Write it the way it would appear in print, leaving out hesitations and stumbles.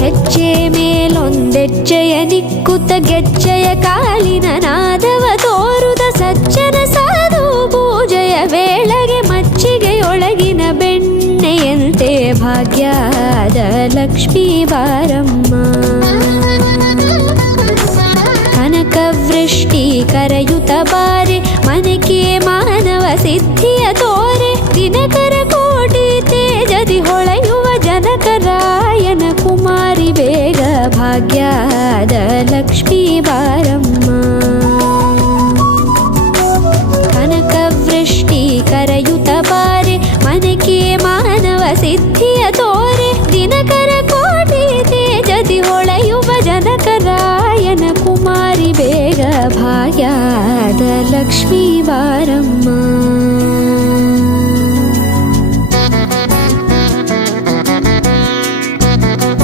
ಹೆಜ್ಜೆ ಮೇಲೊಂದೆಜ್ಜೆಯ ನಿಕ್ಕುತ್ತ ಗೆಜ್ಜೆಯ ಕಾಲಿನ ನಾದವ ತೋರುದ ಸಜ್ಜನ ಸಾಧು ಪೂಜೆಯ ವೇಳೆಗೆ ಮಜ್ಜಿಗೆಯೊಳಗಿನ ಬೆಣ್ಣೆಯಂತೆ ಭಾಗ್ಯದ ಲಕ್ಷ್ಮೀ ಬಾರಮ್ಮ. ಕನಕವೃಷ್ಟಿ ಕರೆಯುತ್ತ ಬಾರೆ ಮನಕೆ ಮಾನವ ಸಿದ್ಧಿಯ ತೋರೆ ದಿನಕರ ಕೋಟಿ ತೇಜದಿ ಹೊಳೆಯುವ ಜನಕರಾಯನ ಕುಮಾರಿ ಬೇಗ ಭಾಗ್ಯದ ಲಕ್ಷ್ಮೀ ಬಾರಮ್ಮ. ಕನಕವೃಷ್ಟಿ ಕರೆಯುತ್ತ ಬಾರೆ ಮನಕೆ ಮಾನವ ಸಿದ್ಧಿಯ ತೋರೆ ದಿನಕರ ಕೋಟಿ ತೇಜದಿ ಹೊಳೆಯುವ ಜನಕರಾಯನ ಕುಮಾರಿ ಬೇಗ ಭಾಗ್ಯದ ಲಕ್ಷ್ಮೀ ಬಾರಮ್ಮ.